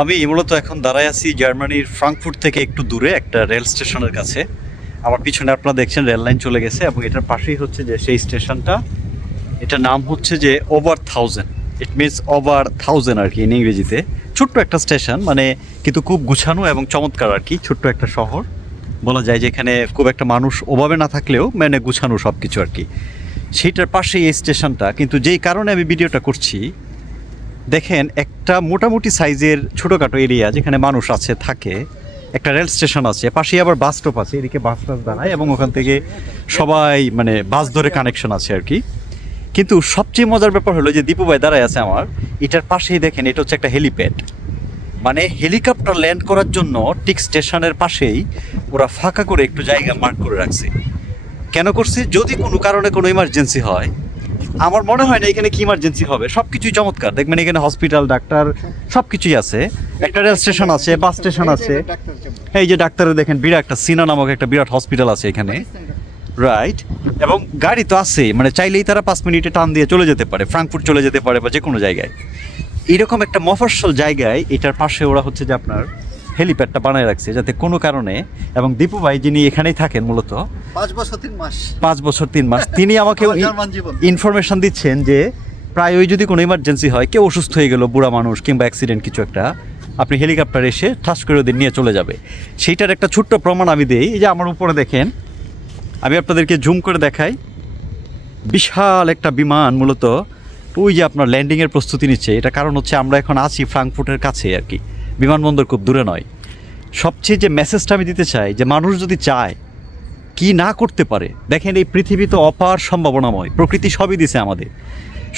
আমি মূলত এখন দাঁড়ায় আছি জার্মানির ফ্রাঙ্কফুর্ট থেকে একটু দূরে, একটা রেল স্টেশনের কাছে। আমার পিছনে আপনারা দেখছেন, রেল লাইন চলে গেছে এবং এটার পাশেই হচ্ছে যে সেই স্টেশনটা। এটার নাম হচ্ছে যে over thousand. It means over thousand আর কি ইন ইংরেজিতে। ছোট্ট একটা স্টেশন মানে কিন্তু খুব গুছানো এবং চমৎকার আর কি, ছোট্ট একটা শহর। বলা যায় যে এখানে খুব একটা মানুষ ওভাবে না থাকলেও মানে গুছানো সব কিছু আর কি। সেইটার পাশেই এই স্টেশনটা, কিন্তু যেই কারণে আমি ভিডিওটা করছি দেখেন, একটা মোটামুটি সাইজের ছোটোখাটো এরিয়া যেখানে মানুষ আছে, থাকে, একটা রেল স্টেশন আছে, পাশেই আবার বাস স্টপ আছে, এদিকে বাস টাস দাঁড়ায় এবং ওখান থেকে সবাই মানে বাস ধরে কানেকশন আছে আর কি। কিন্তু সবচেয়ে মজার ব্যাপার হলো যে দীপু ভাই দাঁড়ায় আছে আমার, এটার পাশেই দেখেন, এটা হচ্ছে একটা হেলিপ্যাড মানে হেলিকপ্টার ল্যান্ড করার জন্য ঠিক স্টেশনের পাশেই ওরা ফাঁকা করে একটু জায়গা মার্ক করে রাখছে। কেন করছে? যদি কোনো কারণে কোনো ইমার্জেন্সি হয় আমার মনে হয় না এখানে কি ইমার্জেন্সি হবে। সবকিছুই চমৎকার। দেখবেন এখানে হসপিটাল ডাক্তার সবকিছুই আছে। একটা রেল স্টেশন আছে বাস স্টেশন আছে। এই যে ডাক্তারের দেখেন বিরাট একটা সিনা নামক একটা বিরাট হসপিটাল আছে এখানে। রাইট এবং গাড়ি তো আছে মানে চাইলেই তারা পাঁচ মিনিটে টান দিয়ে চলে যেতে পারে ফ্রাঙ্কফুট চলে যেতে পারে বা যে কোনো জায়গায়। এরকম একটা মফস্বল জায়গায় এটার পাশে ওরা হচ্ছে যে আপনার হেলিপ্যাডটা বানায় রাখছে যাতে কোনো কারণে এবং দীপু ভাই যিনি এখানেই থাকেন মূলত পাঁচ বছর তিন মাস। পাঁচ বছর তিন মাস তিনি আমাকে। ইনফরমেশন দিচ্ছেন যে প্রায় ওই যদি কোনো ইমার্জেন্সি হয় কেউ অসুস্থ হয়ে গেল বুড়া মানুষ কিংবা অ্যাক্সিডেন্ট কিছু একটা আপনি হেলিকপ্টার এসে ঠাস করে ওদের নিয়ে চলে যাবে। সেইটার একটা ছোট্ট প্রমাণ আমি দেই এই যে আমার উপরে দেখেন আমি আপনাদেরকে জুম করে দেখাই। বিশাল একটা বিমান মূলত ওই যে আপনার ল্যান্ডিংয়ের প্রস্তুতি নিচ্ছে এটা কারণ হচ্ছে আমরা এখন আছি ফ্রাঙ্কফুটের কাছে আর কি। বিমানবন্দর খুব দূরে নয়। সবচেয়ে যে মেসেজটা আমি দিতে চাই, যে মানুষ যদি চায়, কি না করতে পারে, দেখেন এই পৃথিবী তো অপার সম্ভাবনাময়, প্রকৃতি সবই দিছে আমাদের।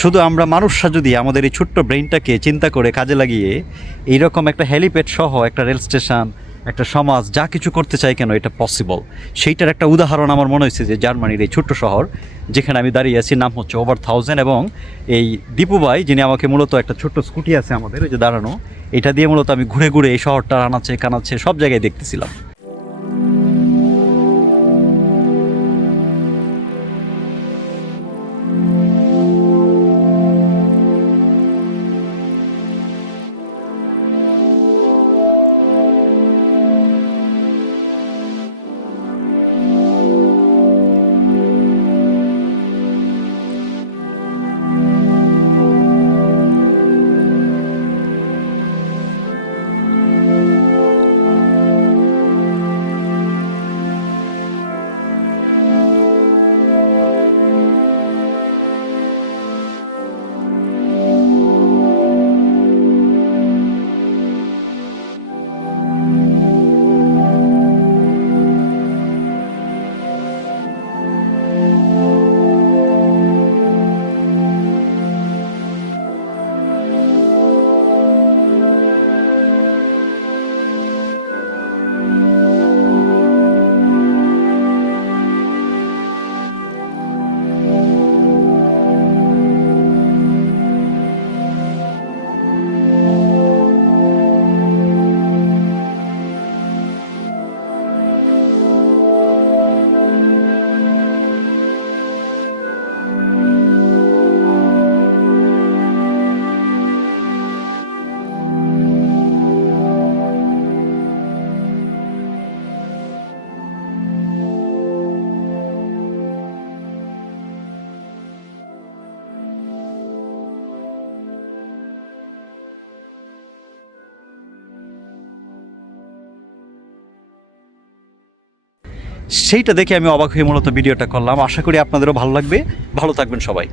শুধু আমরা মানুষরা যদি আমাদের এই ছোট্ট ব্রেনটাকে চিন্তা করে কাজে লাগিয়ে, এইরকম একটা হেলিপ্যাড সহ একটা রেল স্টেশন একটা সমাজ, যা কিছু করতে চায় কেন এটা পসিবল সেইটার একটা উদাহরণ আমার মনে হয়েছে যে জার্মানির এই ছোট্ট শহর, যেখানে আমি দাঁড়িয়ে আছি, নাম হচ্ছে ওভার থাউজেন্ড এবং এই দীপুবাই যিনি আমাকে মূলত একটা ছোট্ট স্কুটি আছে আমাদের, ওই যে দাঁড়ানো, এটা দিয়ে মূলত আমি ঘুরে ঘুরে এই শহরটা আনাচ্ছে কানাচ্ছে সব জায়গায় দেখতেছিলাম। সেইটা দেখে আমি অবাক হয়ে মূলত ভিডিওটা করলাম। আশা করি আপনাদেরও ভালো লাগবে। ভালো থাকবেন সবাই।